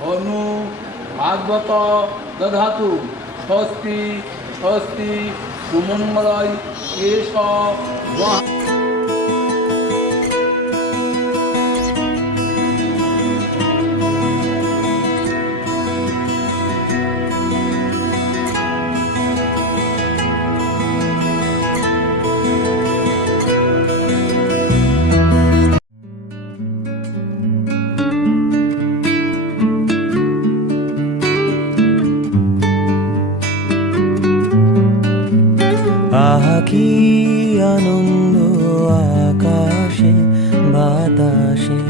ধনু ভাগবত দধাতু স্বস্তি স্বস্তি সুমঙ্গলয় এষ আহা কি আনন্দ আকাশে বাতাসে,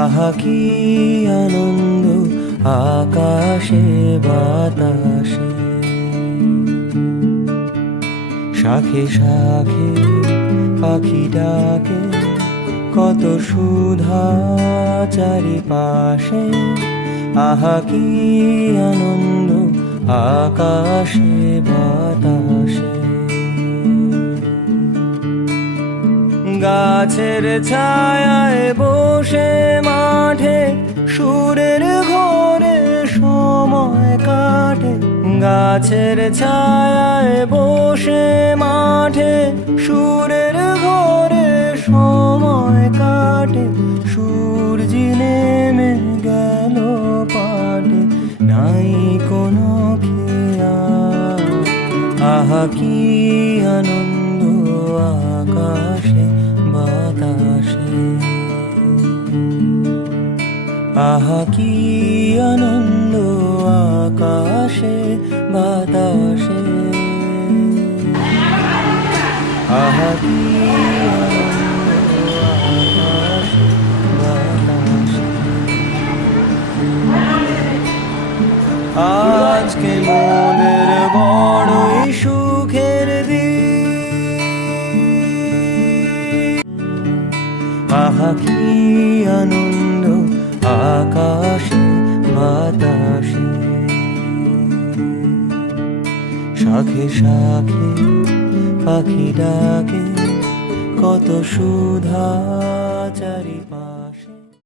আহা কি আনন্দ আকাশে বাতাসে। শাখে শাখে পাখি ডাকে, কত সুধা চারিপাশে। আহা কি আনন্দ আকাশে বাতাসে। গাছের ছায়ায় বসে মাঠে সুরের ঘরে সময় কাটে। গাছের ছায়ায় বসে মাঠে সুরের ঘরে সময় কাটে। সূর্য নেমে গেল পাটে, নাই কোনো খেয়া। আহা কি আনন্দ আকাশে বাতাসে, আহা কি আনন্দ আকাশে বাতাসে। আহা কি আনন্দ আকাশে বাতাসে। আজকে মনের বড়ই সুখের দিন। আহা কি আনন্দ আকাশে বাতাসে। শাখে শাখে পাখি ডাকে, কত সুধা চারিপাশে।